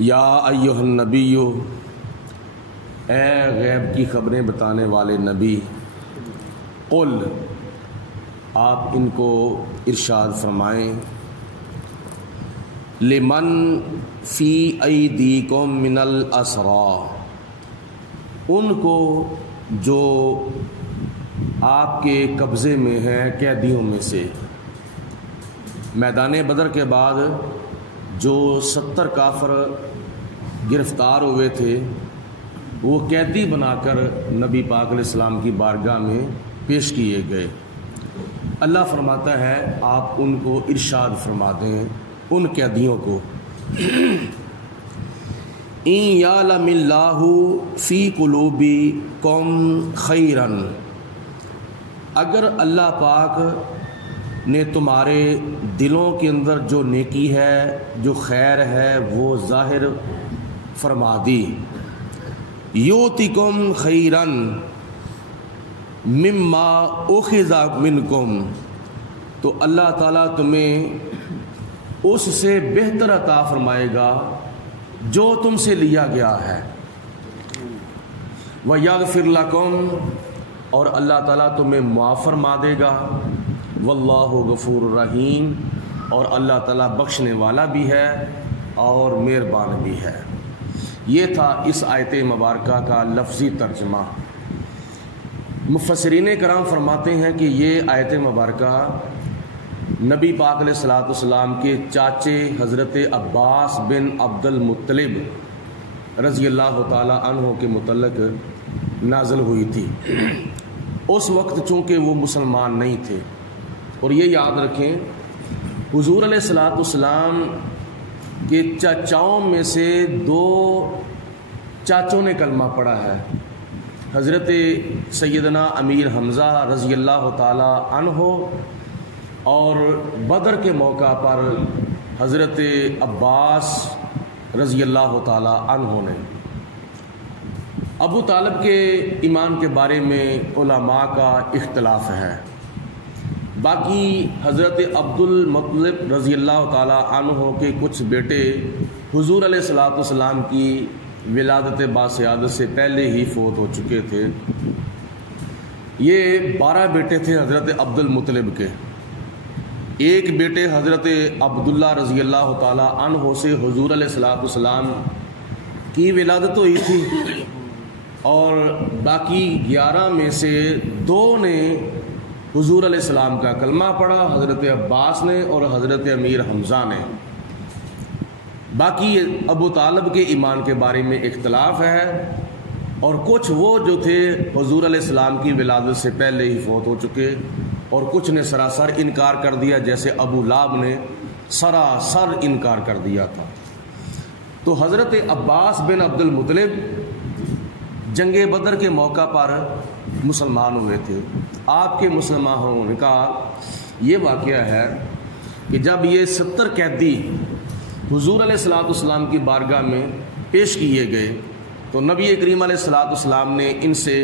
یا ایھا النبی، اے غیب کی خبریں بتانے والے نبی، قل، آپ ان کو ارشاد فرمائیں، لمن فی ایدیکم من الاسریٰ، ان کو جو آپ کے قبضے میں ہیں قیدیوں میں سے۔ میدان بدر کے بعد جو 70 کافر گرفتار ہوئے تھے وہ قیدی بنا کر نبی پاک علیہ السلام کی بارگاہ میں پیش کیے گئے۔ اللہ فرماتا ہے آپ ان کو ارشاد فرما دیں، ان قیدیوں کو، ان یعلم اللہ فی قلوبکم خیرا، اگر اللہ پاک نے تمہارے دلوں کے اندر جو نیکی ہے، جو خیر ہے، وہ ظاہر فرما دی، یؤتکم خیرا مما اخذ منکم، تو اللہ تعالیٰ تمہیں اس سے بہتر عطا فرمائے گا جو تم سے لیا گیا ہے، وَيَغْفِرْ لَكُمْ، اور اللہ تعالیٰ تمہیں معاف فرما دے گا، واللہ غفور الرحیم، اور اللہ تعالیٰ بخشنے والا بھی ہے اور مہربان بھی ہے۔ یہ تھا اس آیت مبارکہ کا لفظی ترجمہ۔ مفسرین کرام فرماتے ہیں کہ یہ آیت مبارکہ نبی پاک علیہ السلام کے چاچے حضرت عباس بن عبد المطلب رضی اللہ تعالی عنہ کے متعلق نازل ہوئی تھی۔ اس وقت چونکہ وہ مسلمان نہیں تھے، اور یہ یاد رکھیں حضور علیہ السلام کے چاچاؤں میں سے 2 چاچوں نے کلمہ پڑھا ہے، حضرت سیدنا امیر حمزہ رضی اللہ تعالی عنہ، اور بدر کے موقع پر حضرت عباس رضی اللہ تعالی عنہ نے۔ ابو طالب کے ایمان کے بارے میں علماء کا اختلاف ہے، باقی حضرت عبد المطلب رضی اللہ تعالی عنہ کے کچھ بیٹے حضور علیہ السلام کی ولادت باسعادت سے پہلے ہی فوت ہو چکے تھے۔ یہ 12 بیٹے تھے حضرت عبد المطلب کے۔ ایک بیٹے حضرت عبداللہ رضی اللہ تعالی عنہ سے حضور علیہ السلام کی ولادت ہوئی تھی، اور باقی 11 میں سے 2 نے حضور علیہ السلام کا کلمہ پڑھا، حضرت عباس نے اور حضرت امیر حمزہ نے۔ باقی ابو طالب کے ایمان کے بارے میں اختلاف ہے، اور کچھ وہ جو تھے حضور علیہ السلام کی ولادت سے پہلے ہی فوت ہو چکے، اور کچھ نے سراسر انکار کر دیا، جیسے ابو لہب نے سراسر انکار کر دیا تھا۔ تو حضرت عباس بن عبد المطلب جنگ بدر کے موقع پر مسلمان ہوئے تھے۔ آپ کے مسلمان ہونے کا یہ واقعہ ہے کہ جب یہ 70 قیدی حضور علیہ السلام کی بارگاہ میں پیش کیے گئے تو نبی کریم علیہ السلام نے ان سے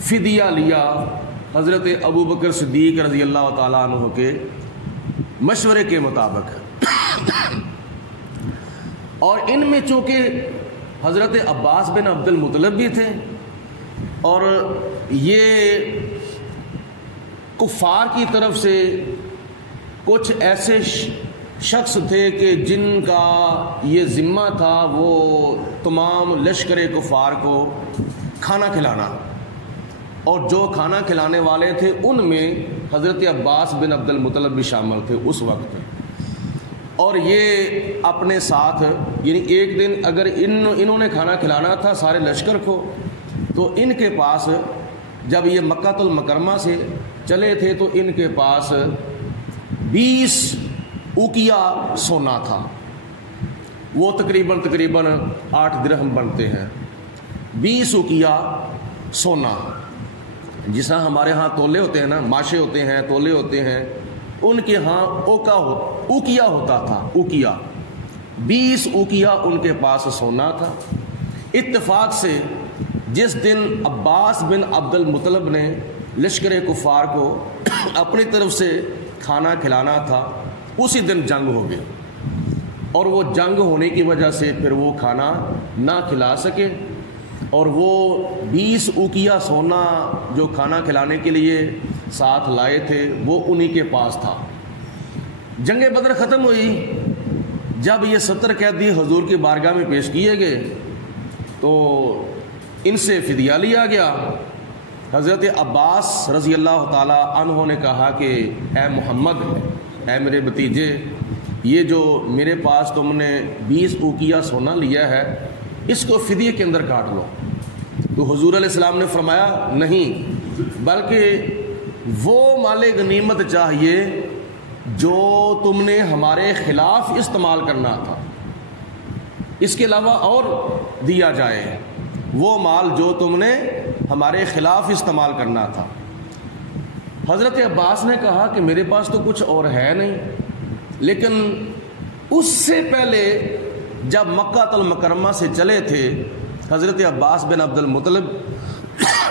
فدیہ لیا حضرت ابو بکر صدیق رضی اللہ تعالیٰ عنہ کے مشورے کے مطابق، اور ان میں چونکہ حضرت عباس بن عبد المطلب بھی تھے، اور یہ کفار کی طرف سے کچھ ایسے شخص تھے کہ جن کا یہ ذمہ تھا وہ تمام لشکر کفار کو کھانا کھلانا، اور جو کھانا کھلانے والے تھے ان میں حضرت عباس بن عبد المطلب بھی شامل تھے اس وقت۔ اور یہ اپنے ساتھ، یعنی ایک دن اگر انہوں نے کھانا کھلانا تھا سارے لشکر کو، تو ان کے پاس جب یہ مکہ المکرمہ سے چلے تھے تو ان کے پاس 20 اوقیہ سونا تھا، وہ تقریباً 8 درہم بنتے ہیں۔ 20 اوقیہ سونا، جس طرح ہمارے ہاں تولے ہوتے ہیں نا، ماشے ہوتے ہیں، تولے ہوتے ہیں، ان کے ہاں اوقیہ ہوتا تھا، اوقیہ 20 اوقیہ ان کے پاس سونا تھا۔ اتفاق سے جس دن عباس بن عبد المطلب نے لشکر کفار کو اپنی طرف سے کھانا کھلانا تھا اسی دن جنگ ہو گئی، اور وہ جنگ ہونے کی وجہ سے پھر وہ کھانا نہ کھلا سکے، اور وہ 20 اوقیہ سونا جو کھانا کھلانے کے لیے ساتھ لائے تھے وہ انہی کے پاس تھا۔ جنگ بدر ختم ہوئی، جب یہ 70 قیدی حضور کی بارگاہ میں پیش کیے گئے تو ان سے فدیہ لیا گیا۔ حضرت عباس رضی اللہ تعالی عنہ نے کہا کہ اے محمد، اے میرے بھتیجے، یہ جو میرے پاس تم نے 20 اوقیہ سونا لیا ہے اس کو فدیے کے اندر کاٹ لو۔ تو حضور علیہ السلام نے فرمایا نہیں، بلکہ وہ مال غنیمت چاہیے جو تم نے ہمارے خلاف استعمال کرنا تھا، اس کے علاوہ اور دیا جائے، وہ مال جو تم نے ہمارے خلاف استعمال کرنا تھا۔ حضرت عباس نے کہا کہ میرے پاس تو کچھ اور ہے نہیں، لیکن اس سے پہلے جب مکہ المکرمہ سے چلے تھے حضرت عباس بن عبد المطلب،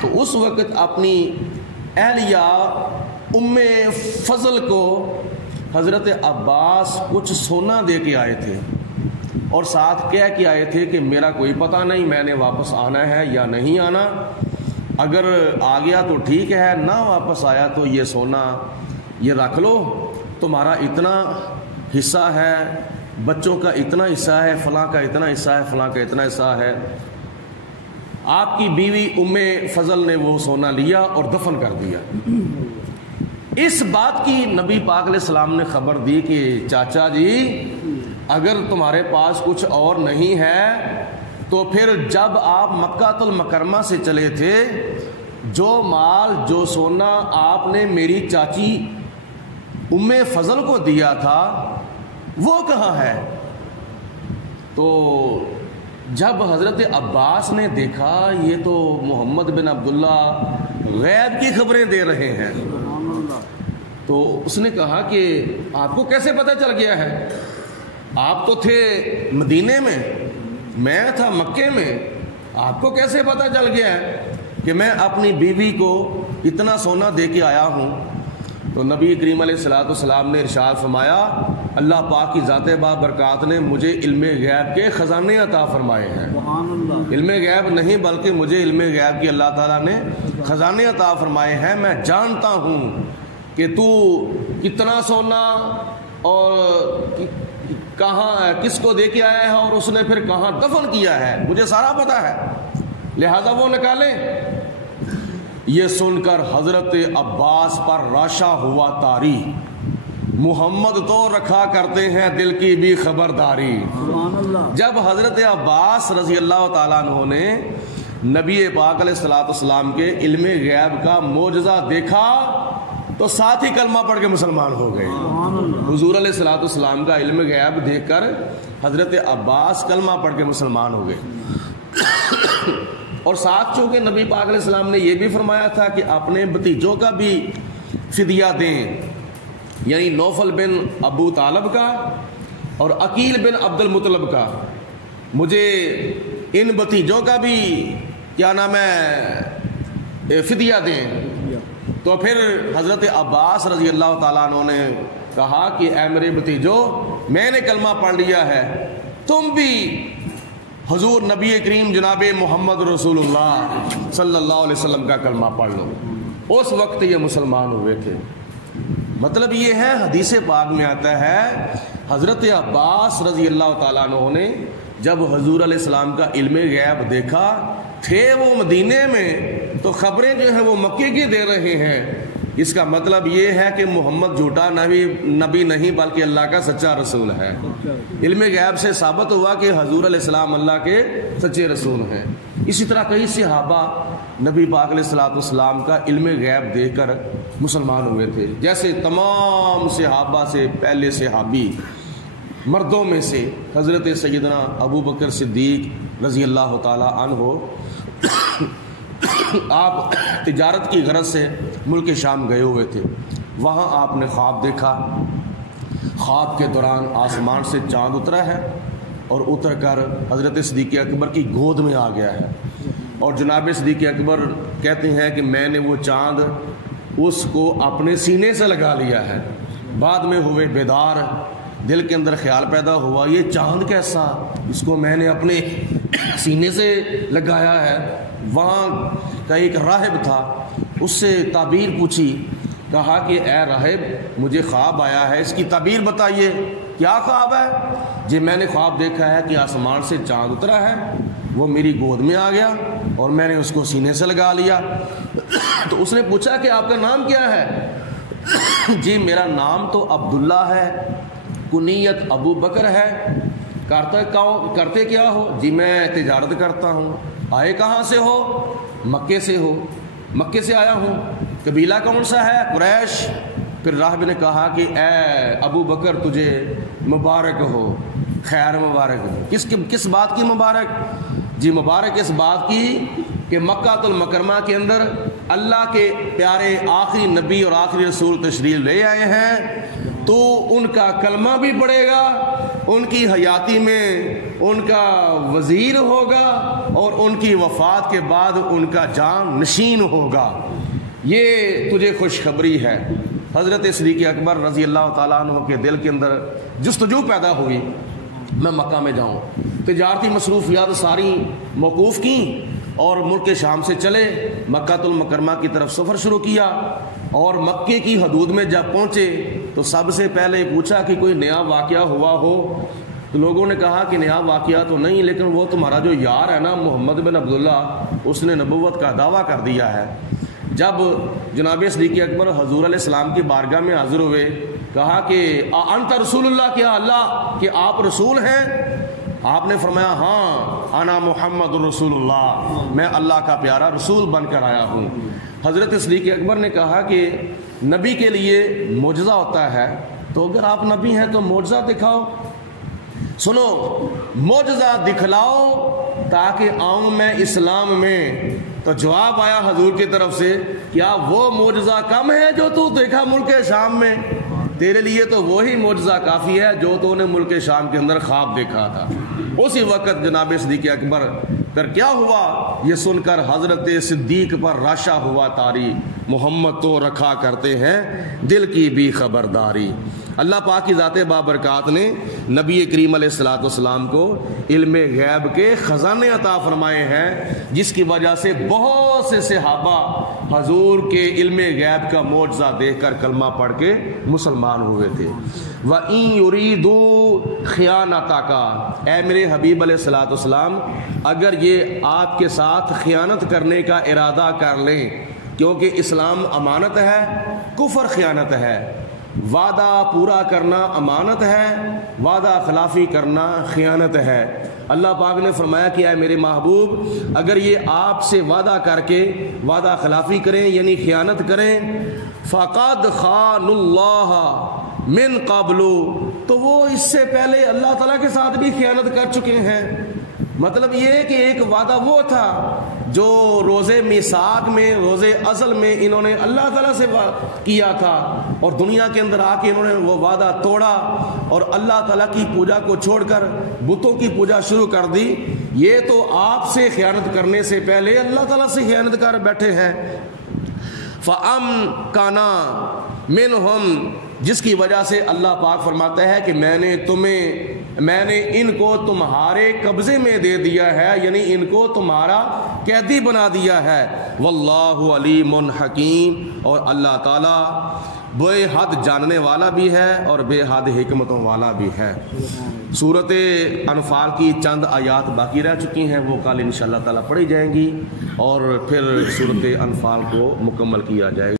تو اس وقت اپنی اہلیہ ام فضل کو حضرت عباس کچھ سونا دے کے آئے تھے، اور ساتھ کہہ کے آئے تھے کہ میرا کوئی پتہ نہیں میں نے واپس آنا ہے یا نہیں آنا، اگر آ گیا تو ٹھیک ہے، نہ واپس آیا تو یہ سونا یہ رکھ لو، تمہارا اتنا حصہ ہے، بچوں کا اتنا حصہ ہے، فلاں کا اتنا حصہ ہے، فلاں کا اتنا حصہ ہے۔ آپ کی بیوی ام فضل نے وہ سونا لیا اور دفن کر دیا۔ اس بات کی نبی پاک علیہ السلام نے خبر دی کہ چاچا جی اگر تمہارے پاس کچھ اور نہیں ہے تو پھر جب آپ مکہ المکرمہ سے چلے تھے جو مال جو سونا آپ نے میری چاچی ام فضل کو دیا تھا وہ کہاں ہے؟ تو جب حضرت عباس نے دیکھا یہ تو محمد بن عبداللہ غیب کی خبریں دے رہے ہیں، تو اس نے کہا کہ آپ کو کیسے پتہ چل گیا ہے؟ آپ تو تھے مدینے میں تھا مکے میں، آپ کو کیسے پتہ چل گیا ہے کہ میں اپنی بیوی کو اتنا سونا دے کے آیا ہوں؟ تو نبی کریم علیہ الصلوۃ والسلام نے ارشاد فرمایا اللہ پاک کی ذات بابرکات نے مجھے علم غیب کے خزانے عطا فرمائے ہیں۔ علم غیب نہیں بلکہ مجھے علم غیب کی اللہ تعالیٰ نے خزانے عطا فرمائے ہیں، میں جانتا ہوں کہ تو کتنا سونا اور کہاں کس کو دے کے آیا ہے اور اس نے پھر کہاں دفن کیا ہے، مجھے سارا پتا ہے، لہذا وہ نکالے۔ یہ سن کر حضرت عباس پر راشا ہوا طاری، محمد تو رکھا کرتے ہیں دل کی بھی خبرداری۔ جب حضرت عباس رضی اللہ تعالیٰ عنہ نے نبی پاک علیہ الصلوۃ والسلام کے علم غیب کا معجزہ دیکھا تو ساتھ ہی کلمہ پڑھ کے مسلمان ہو گئے۔ حضور علیہ الصلوۃ والسلام کا علم غیب دیکھ کر حضرت عباس کلمہ پڑھ کے مسلمان ہو گئے۔ اور ساتھ چونکہ نبی پاک علیہ السلام نے یہ بھی فرمایا تھا کہ اپنے بھتیجوں کا بھی فدیہ دیں، یعنی نوفل بن ابو طالب کا اور عقیل بن عبد المطلب کا، مجھے ان بھتیجوں کا بھی کیا نام ہے فدیہ دیں۔ تو پھر حضرت عباس رضی اللہ تعالیٰ عنہ نے کہا کہ اے میرے بھتیجو میں نے کلمہ پڑھ لیا ہے، تم بھی حضور نبی کریم جناب محمد رسول اللہ صلی اللہ علیہ وسلم کا کلمہ پڑھ لو۔ اس وقت یہ مسلمان ہوئے تھے۔ مطلب یہ ہے حدیث پاک میں آتا ہے حضرت عباس رضی اللہ تعالیٰ عنہ نے جب حضور علیہ السلام کا علم غیب دیکھا، تھے وہ مدینے میں تو خبریں جو ہیں وہ مکے کی دے رہے ہیں، اس کا مطلب یہ ہے کہ محمد جھوٹا نبی نہیں بلکہ اللہ کا سچا رسول ہے۔ علم غیب سے ثابت ہوا کہ حضور علیہ السلام اللہ کے سچے رسول ہیں۔ اسی طرح کئی صحابہ نبی پاک علیہ الصلوۃ والسلام کا علم غیب دیکھ کر مسلمان ہوئے تھے، جیسے تمام صحابہ سے پہلے صحابی مردوں میں سے حضرت سیدنا ابو بکر صدیق رضی اللہ تعالی عنہ، آپ تجارت کی غرض سے ملک شام گئے ہوئے تھے، وہاں آپ نے خواب دیکھا، خواب کے دوران آسمان سے چاند اترا ہے اور اتر کر حضرت صدیق اکبر کی گود میں آ گیا ہے، اور جناب صدیق اکبر کہتے ہیں کہ میں نے وہ چاند اس کو اپنے سینے سے لگا لیا ہے۔ بعد میں ہوئے بیدار دل کے اندر خیال پیدا ہوا یہ چاند کیسا، اس کو میں نے اپنے سینے سے لگایا ہے۔ وہاں کا ایک راہب تھا، اس سے تعبیر پوچھی، کہا کہ اے راہب مجھے خواب آیا ہے، اس کی تعبیر بتائیے۔ کیا خواب ہے؟ جی میں نے خواب دیکھا ہے کہ آسمان سے چاند اترا ہے، وہ میری گود میں آ گیا اور میں نے اس کو سینے سے لگا لیا۔ تو اس نے پوچھا کہ آپ کا نام کیا ہے؟ جی میرا نام تو عبداللہ ہے، کنیت ابو بکر ہے۔ کرتے کیا ہو؟ جی میں تجارت کرتا ہوں۔ آئے کہاں سے ہو؟ مکے سے ہو۔ مکے سے آیا ہوں۔ قبیلہ کون سا ہے؟ قریش۔ پھر راہب نے کہا کہ اے ابو بکر تجھے مبارک ہو، خیر مبارک ہو۔ کس بات کی مبارک؟ جی مبارک اس بات کی کہ مکہ المکرمہ کے اندر اللہ کے پیارے آخری نبی اور آخری رسول تشریف لے آئے ہیں، تو ان کا کلمہ بھی پڑے گا، ان کی حیاتی میں ان کا وزیر ہوگا اور ان کی وفات کے بعد ان کا جان نشین ہوگا۔ یہ تجھے خوشخبری ہے۔ حضرت صدیق اکبر رضی اللہ تعالیٰ عنہ کے دل کے اندر جستجو پیدا ہوئی، میں مکہ میں جاؤں۔ تجارتی مصروفیات ساری موقوف کیں اور ملک شام سے چلے، مکہ المکرمہ کی طرف سفر شروع کیا، اور مکے کی حدود میں جب پہنچے تو سب سے پہلے پوچھا کہ کوئی نیا واقعہ ہوا ہو؟ تو لوگوں نے کہا کہ نیا واقعہ تو نہیں، لیکن وہ تمہارا جو یار ہے نا محمد بن عبداللہ، اس نے نبوت کا دعویٰ کر دیا ہے۔ جب جناب صدیق اکبر حضور علیہ السلام کی بارگاہ میں حاضر ہوئے، کہا کہ انت رسول اللہ، کیا اللہ کہ آپ رسول ہیں؟ آپ نے فرمایا ہاں انا محمد رسول اللہ، میں اللہ کا پیارا رسول بن کر آیا ہوں۔ حضرت صدیق اکبر نے کہا کہ نبی کے لیے معجزہ ہوتا ہے، تو اگر آپ نبی ہیں تو معجزہ دکھاؤ۔ سنو، معجزہ دکھلاؤ تاکہ آؤں میں اسلام میں۔ تو جواب آیا حضور کی طرف سے، کیا وہ معجزہ کم ہے جو تو دیکھا ملک شام میں؟ تیرے لیے تو وہی معجزہ کافی ہے جو تو نے ملک شام کے اندر خواب دیکھا تھا۔ اسی وقت جناب صدیق اکبر پھر کیا ہوا یہ سن کر حضرت صدیق پر راشا ہوا طاری، محمد تو رکھا کرتے ہیں دل کی بھی خبرداری۔ اللہ پاک کی ذات بابرکات نے نبی کریم علیہ الصلوۃ والسلام کو علم غیب کے خزانے عطا فرمائے ہیں، جس کی وجہ سے بہت سے صحابہ حضور کے علم غیب کا معجزہ دیکھ کر کلمہ پڑھ کے مسلمان ہوئے تھے۔ وَإِن يُرِيدُوا خِيَانَتَكَ، اے میرے حبیب علیہ الصلوۃ والسلام اگر یہ آپ کے ساتھ خیانت کرنے کا ارادہ کر لیں، کیونکہ اسلام امانت ہے، کفر خیانت ہے، وعدہ پورا کرنا امانت ہے، وعدہ خلافی کرنا خیانت ہے۔ اللہ پاک نے فرمایا کہ اے میرے محبوب اگر یہ آپ سے وعدہ کر کے وعدہ خلافی کریں یعنی خیانت کریں، فَقَدْ خَانُوا اللَّهَ مِن قَبْلُ، تو وہ اس سے پہلے اللہ تعالیٰ کے ساتھ بھی خیانت کر چکے ہیں۔ مطلب یہ کہ ایک وعدہ وہ تھا جو روزے میثاق میں، روزے ازل میں انہوں نے اللہ تعالیٰ سے کیا تھا، اور دنیا کے اندر آ کے انہوں نے وہ وعدہ توڑا اور اللہ تعالیٰ کی پوجا کو چھوڑ کر بتوں کی پوجا شروع کر دی۔ یہ تو آپ سے خیانت کرنے سے پہلے اللہ تعالیٰ سے خیانت کر بیٹھے ہیں۔ فَأَمْكَنَ مِنْهُمْ، جس کی وجہ سے اللہ پاک فرماتا ہے کہ میں نے ان کو تمہارے قبضے میں دے دیا ہے، یعنی ان کو تمہارا قیدی بنا دیا ہے۔ واللہ علیم حکیم، اور اللہ تعالیٰ بے حد جاننے والا بھی ہے اور بے حد حکمتوں والا بھی ہے۔ سورۃ انفال کی چند آیات باقی رہ چکی ہیں، وہ کل انشاءاللہ تعالیٰ پڑھی جائیں گی اور پھر سورۃ انفال کو مکمل کیا جائے گا۔